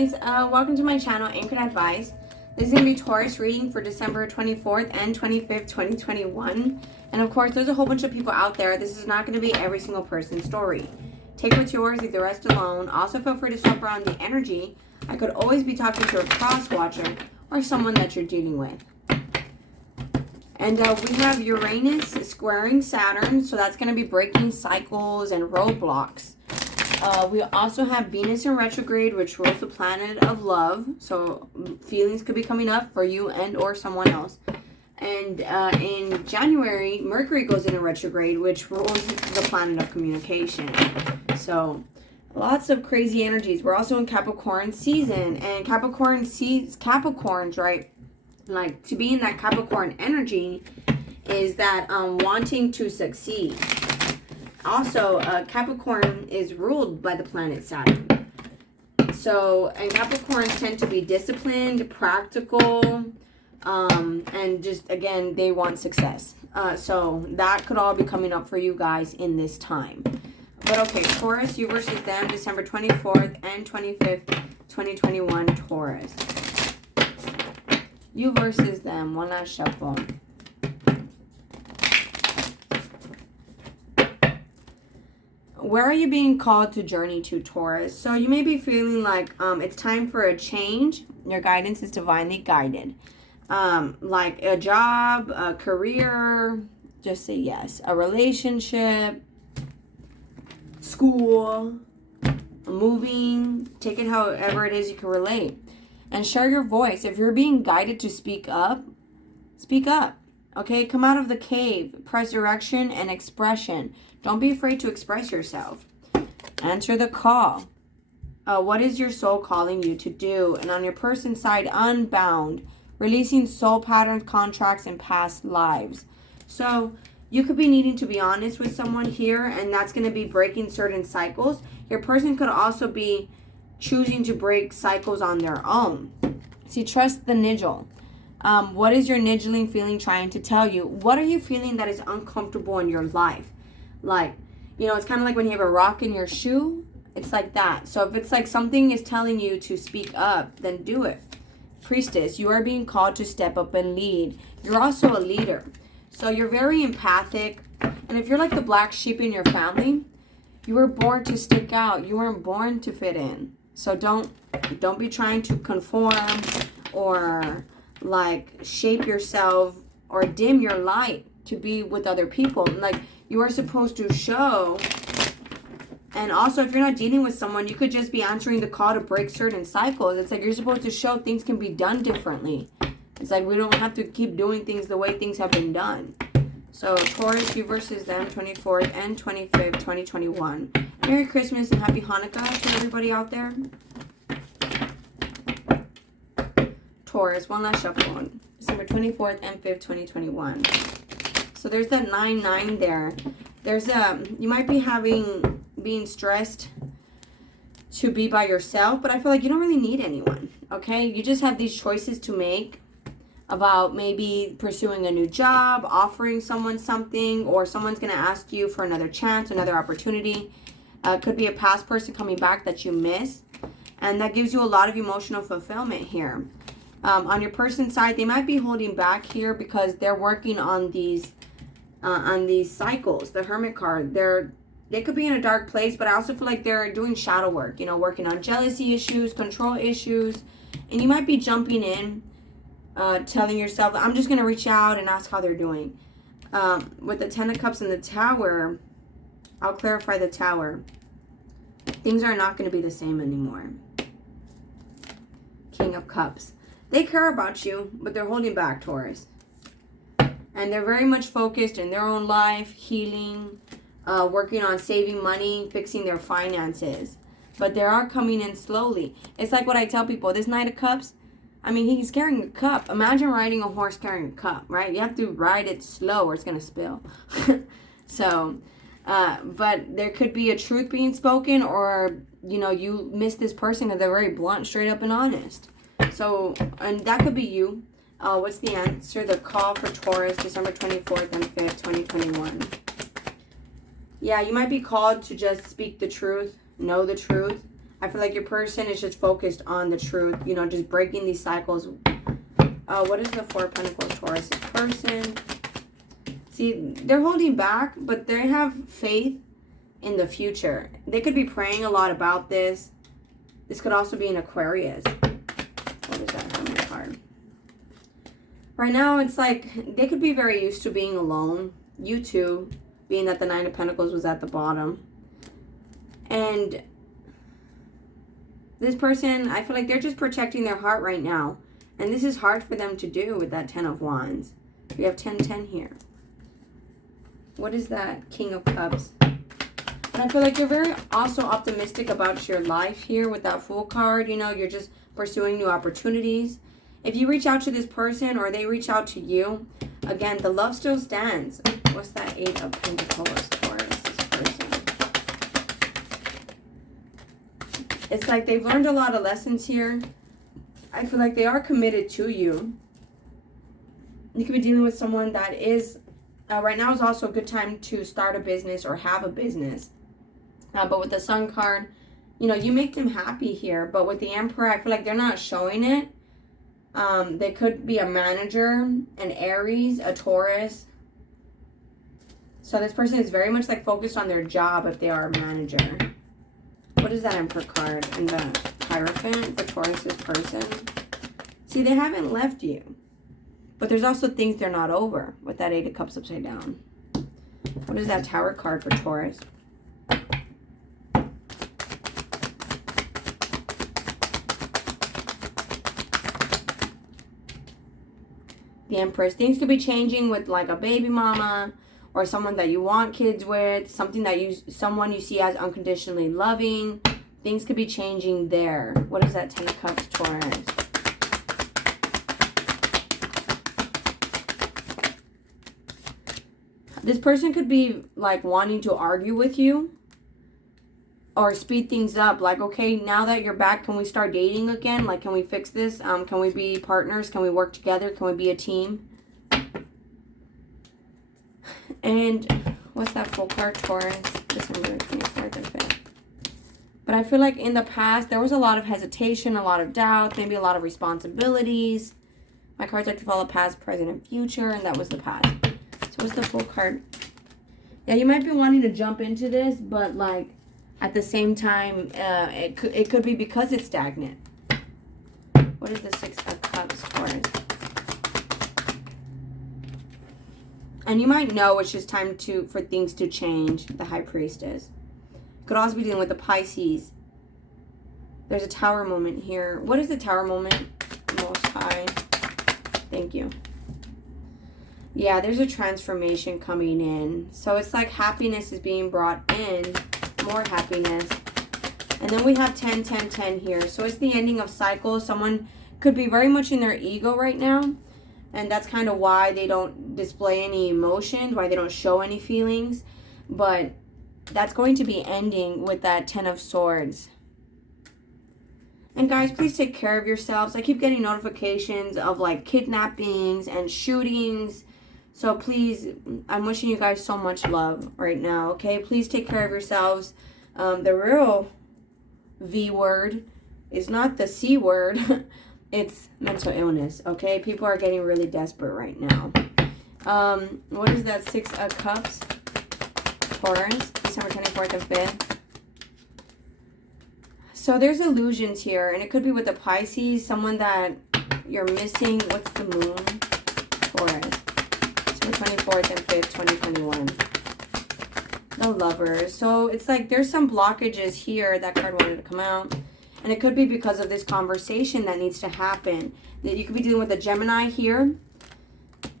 guys, welcome to my channel, Anchored Advice. This is going to be Taurus reading for December 24th and 25th, 2021. And of course, there's a whole bunch of people out there. This is not going to be every single person's story. Take what's yours, leave the rest alone. Also, feel free to swap around the energy. I could always be talking to a cross-watcher or someone that you're dealing with. And we have Uranus squaring Saturn, so that's going to be breaking cycles and roadblocks. We also have Venus in retrograde, which rules the planet of love. So feelings could be coming up for you and or someone else. And in January, Mercury goes into retrograde, which rules the planet of communication. So lots of crazy energies. We're also in Capricorn season. And Capricorns, right? Like, to be in that Capricorn energy is that wanting to succeed. Also, Capricorn is ruled by the planet Saturn. So, and Capricorns tend to be disciplined, practical, and just, again, they want success. So, that could all be coming up for you guys in this time. But, okay, Taurus, you versus them, December 24th and 25th, 2021, Taurus. You versus them, one last shuffle. Where are you being called to journey to, Taurus? So you may be feeling like it's time for a change. Your guidance is divinely guided. Like a job, a career, just say yes. A relationship, school, moving. Take it however it is you can relate. And share your voice. If you're being guided to speak up, speak up. Okay, come out of the cave. Press direction and expression. Don't be afraid to express yourself. Answer the call. What is your soul calling you to do? And on your person side, unbound. Releasing soul patterns, contracts, and past lives. So you could be needing to be honest with someone here, and that's going to be breaking certain cycles. Your person could also be choosing to break cycles on their own. See, trust the nigel. What is your nigeling feeling trying to tell you? What are you feeling that is uncomfortable in your life? Like, you know, it's kind of like when you have a rock in your shoe. It's like that. So if it's like something is telling you to speak up, then do it. Priestess, you are being called to step up and lead. You're also a leader. So you're very empathic. And if you're like the black sheep in your family, you were born to stick out. You weren't born to fit in. So don't be trying to conform or like shape yourself or dim your light to be with other people. Like, you are supposed to show. And also, if you're not dealing with someone, you could just be answering the call to break certain cycles. It's like you're supposed to show things can be done differently. It's like we don't have to keep doing things the way things have been done. So Taurus, you versus them, 24th and 25th, 2021. Merry Christmas and Happy Hanukkah to everybody out there. Taurus, one last shuffle. December 24th and 5th, 2021. So there's that 9-9 there. There's you might be being stressed to be by yourself, but I feel like you don't really need anyone, okay? You just have these choices to make about maybe pursuing a new job, offering someone something, or someone's going to ask you for another chance, another opportunity. Could be a past person coming back that you miss, and that gives you a lot of emotional fulfillment here. On your person's side, they might be holding back here because they're working on these cycles. The Hermit card, they could be in a dark place, but I also feel like they're doing shadow work, you know, working on jealousy issues, control issues, and you might be jumping in, telling yourself, I'm just going to reach out and ask how they're doing. With the 10 of Cups and the Tower, I'll clarify the Tower. Things are not going to be the same anymore. King of Cups. They care about you, but they're holding back, Taurus. And they're very much focused in their own life, healing, working on saving money, fixing their finances. But they are coming in slowly. It's like what I tell people. This Knight of Cups, I mean, he's carrying a cup. Imagine riding a horse carrying a cup, right? You have to ride it slow or it's going to spill. So, but there could be a truth being spoken, or, you know, you miss this person because they're very blunt, straight up, and honest. So, and that could be you. What's the answer? The call for Taurus, December 24th and 5th, 2021. Yeah, you might be called to just speak the truth, know the truth. I feel like your person is just focused on the truth, you know, just breaking these cycles. What is the Four of Pentacles, Taurus' person? See, they're holding back, but they have faith in the future. They could be praying a lot about this. This could also be an Aquarius. What is that Hermit card? Right now, it's like they could be very used to being alone. You too, being that the Nine of Pentacles was at the bottom. And this person, I feel like they're just protecting their heart right now. And this is hard for them to do with that Ten of Wands. We have 10-10 here. What is that King of Cups? And I feel like you're very also optimistic about your life here with that Fool card. You know, you're just pursuing new opportunities. If you reach out to this person or they reach out to you, again, the love still stands. What's that Eight of Pentacles, Taurus, this person? It's like they've learned a lot of lessons here. I feel like they are committed to you. You could be dealing with someone that is, right now is also a good time to start a business or have a business. But with the Sun card, you know, you make them happy here. But with the Emperor, I feel like they're not showing it. They could be a manager, an Aries, a Taurus. So this person is very much like focused on their job if they are a manager. What is that Emperor card? And the Hierophant, the Taurus's person. See, they haven't left you. But there's also things they're not over with that Eight of Cups upside down. What is that Tower card for Taurus? The Empress. Things could be changing with like a baby mama or someone that you want kids with, someone you see as unconditionally loving. Things could be changing there. What is that Ten of Cups, Taurus? This person could be like wanting to argue with you or speed things up. Like, okay, now that you're back, can we start dating again? Like, can we fix this? Can we be partners? Can we work together? Can we be a team? And what's that Full card, Taurus? December 24th and 5th. But I feel like in the past, there was a lot of hesitation, a lot of doubt, maybe a lot of responsibilities. My cards like to follow past, present, and future, and that was the past. So what's the Full card? Yeah, you might be wanting to jump into this, but like at the same time, it could be because it's stagnant. What is the Six of Cups, Taurus? And you might know it's just time for things to change, the High Priestess. Could also be dealing with the Pisces. There's a Tower moment here. What is the Tower moment? Most High. Thank you. Yeah, there's a transformation coming in. So it's like happiness is being brought in. More happiness. And then we have 10, 10, 10 here. So it's the ending of cycles. Someone could be very much in their ego right now. And that's kind of why they don't display any emotions, why they don't show any feelings. But that's going to be ending with that Ten of Swords. And guys, please take care of yourselves. I keep getting notifications of like kidnappings and shootings. So please, I'm wishing you guys so much love right now, okay? Please take care of yourselves. The real V word is not the C word. It's mental illness, okay? People are getting really desperate right now. What is that Six of Cups? Taurus, December 24th and 5th. So there's illusions here, and it could be with the Pisces, someone that you're missing. What's the Moon? Taurus, December 24th and 5th, 2021. The Lovers. So it's like there's some blockages here. That card wanted to come out. And it could be because of this conversation that needs to happen. That you could be dealing with a Gemini here.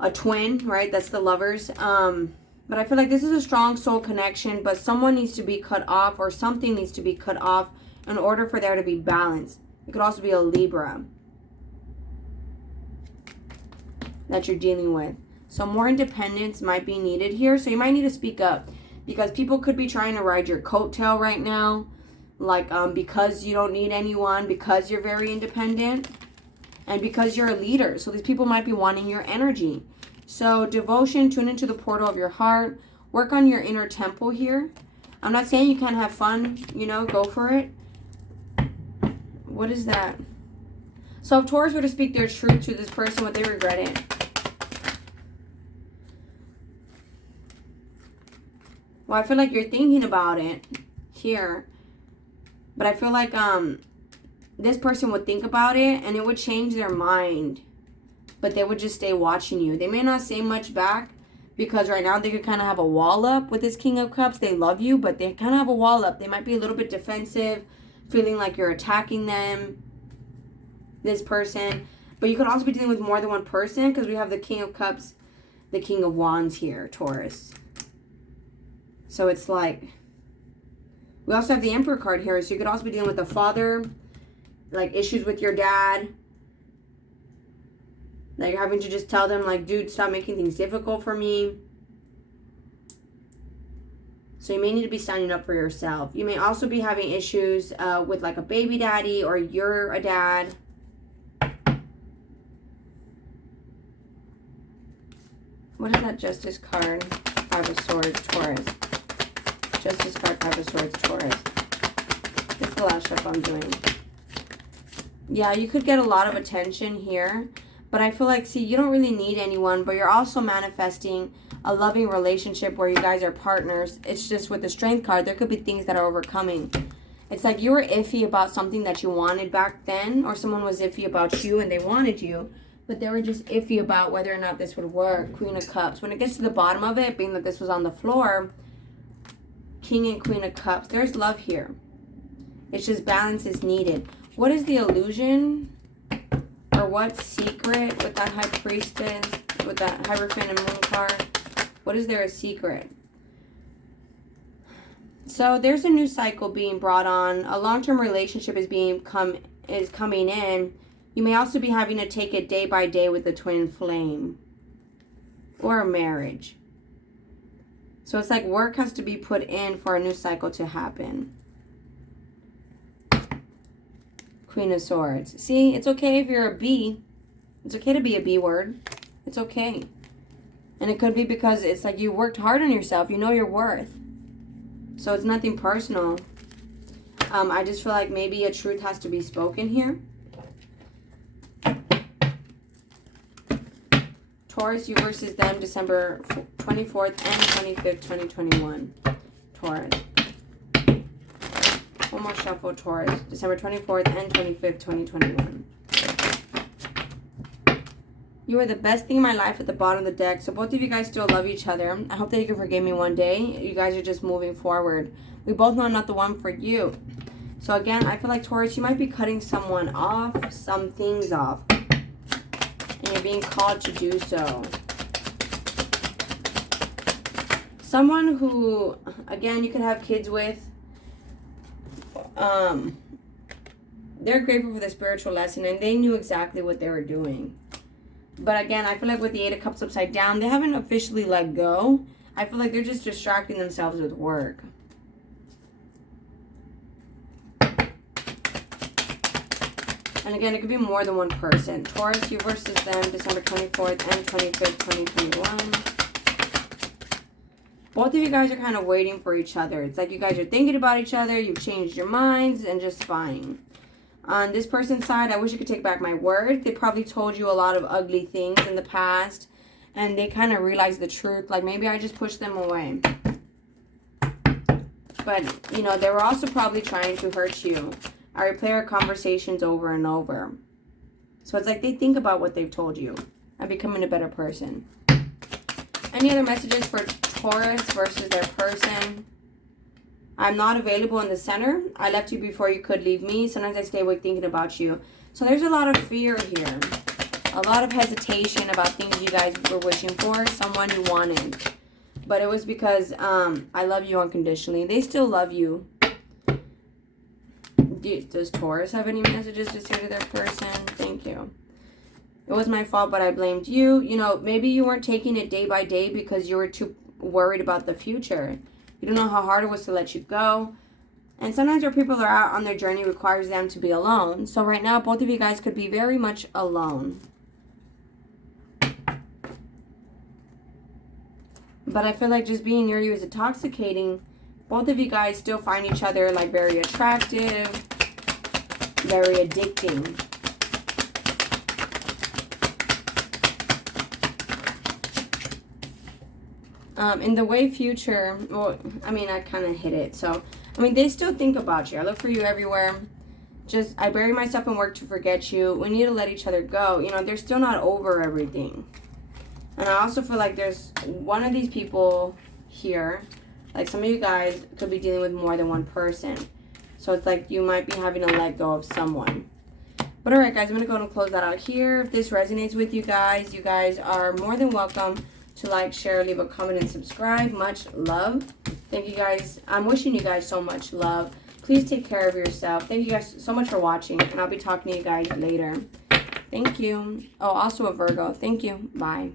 A twin, right? That's the Lovers. But I feel like this is a strong soul connection, but someone needs to be cut off or something needs to be cut off in order for there to be balance. It could also be a Libra that you're dealing with. So more independence might be needed here. So you might need to speak up because people could be trying to ride your coattail right now. Like because you don't need anyone, because you're very independent, and because you're a leader. So these people might be wanting your energy. So devotion, tune into the portal of your heart. Work on your inner temple here. I'm not saying you can't have fun, you know, go for it. What is that? So if Taurus were to speak their truth to this person, would they regret it? Well, I feel like you're thinking about it here. But I feel like this person would think about it and it would change their mind. But they would just stay watching you. They may not say much back because right now they could kind of have a wall up with this King of Cups. They love you, but they kind of have a wall up. They might be a little bit defensive, feeling like you're attacking them, this person. But you could also be dealing with more than one person because we have the King of Cups, the King of Wands here, Taurus. So it's like, we also have the Emperor card here. So you could also be dealing with the father, like issues with your dad. That you're having to just tell them, like, dude, stop making things difficult for me. So you may need to be standing up for yourself. You may also be having issues with, like, a baby daddy or you're a dad. What is that Justice card? Five of Swords, Taurus. Justice card, Five of Swords, Taurus. It's the last step I'm doing. Yeah, you could get a lot of attention here. But I feel like, see, you don't really need anyone, but you're also manifesting a loving relationship where you guys are partners. It's just with the Strength card, there could be things that are overcoming. It's like you were iffy about something that you wanted back then, or someone was iffy about you and they wanted you, but they were just iffy about whether or not this would work. Queen of Cups. When it gets to the bottom of it, being that this was on the floor, King and Queen of Cups, there's love here. It's just balance is needed. What is the illusion? Or what secret with that High Priestess, with that Hierophant and Moon card? What is there a secret? So there's a new cycle being brought on. A long-term relationship is coming in. You may also be having to take it day by day with the twin flame. Or a marriage. So it's like work has to be put in for a new cycle to happen. Queen of Swords. See, it's okay if you're a B. It's okay to be a B word. It's okay. And it could be because it's like you worked hard on yourself. You know your worth. So it's nothing personal. I just feel like maybe a truth has to be spoken here. Taurus, you versus them, December 24th and 25th, 2021. Taurus. One more shuffle, Taurus. December 24th and 25th, 2021. You are the best thing in my life at the bottom of the deck. So both of you guys still love each other. I hope that you can forgive me one day. You guys are just moving forward. We both know I'm not the one for you. So again, I feel like, Taurus, you might be cutting someone off, some things off. And you're being called to do so. Someone who, again, you could have kids with. They're grateful for the spiritual lesson and they knew exactly what they were doing. But again, I feel like with the Eight of Cups upside down, they haven't officially let go. I feel like they're just distracting themselves with work. And again, it could be more than one person. Taurus, you versus them, December 24th and 25th, 2021. Both of you guys are kind of waiting for each other. It's like you guys are thinking about each other. You've changed your minds and just fine. On this person's side, I wish I could take back my word. They probably told you a lot of ugly things in the past. And they kind of realized the truth. Like, maybe I just pushed them away. But, you know, they were also probably trying to hurt you. I replay our conversations over and over. So it's like they think about what they've told you. I'm becoming a better person. Any other messages for Taurus versus their person? I'm not available in the center. I left you before you could leave me. Sometimes I stay awake thinking about you. So there's a lot of fear here. A lot of hesitation about things you guys were wishing for. Someone you wanted. But it was because I love you unconditionally. They still love you. Does Taurus have any messages to say to their person? Thank you. It was my fault, but I blamed you. You know, maybe you weren't taking it day by day because you were too worried about the future. You don't know how hard it was to let you go. And sometimes where people are out on their journey requires them to be alone. So right now, both of you guys could be very much alone. But I feel like just being near you is intoxicating. Both of you guys still find each other like very attractive. very addicting. In the way future, well, I mean, I kind of hit it. So, I mean, they still think about you. I look for you everywhere. Just, I bury myself in work to forget you. We need to let each other go. You know, they're still not over everything. And I also feel like there's one of these people here. Like, some of you guys could be dealing with more than one person. So, it's like you might be having to let go of someone. But, alright, guys, I'm going to go and close that out here. If this resonates with you guys are more than welcome to like, share, leave a comment, and subscribe. Much love. Thank you guys. I'm wishing you guys so much love. Please take care of yourself. Thank you guys so much for watching, and I'll be talking to you guys later. Thank you. Oh, also a Virgo. Thank you. Bye.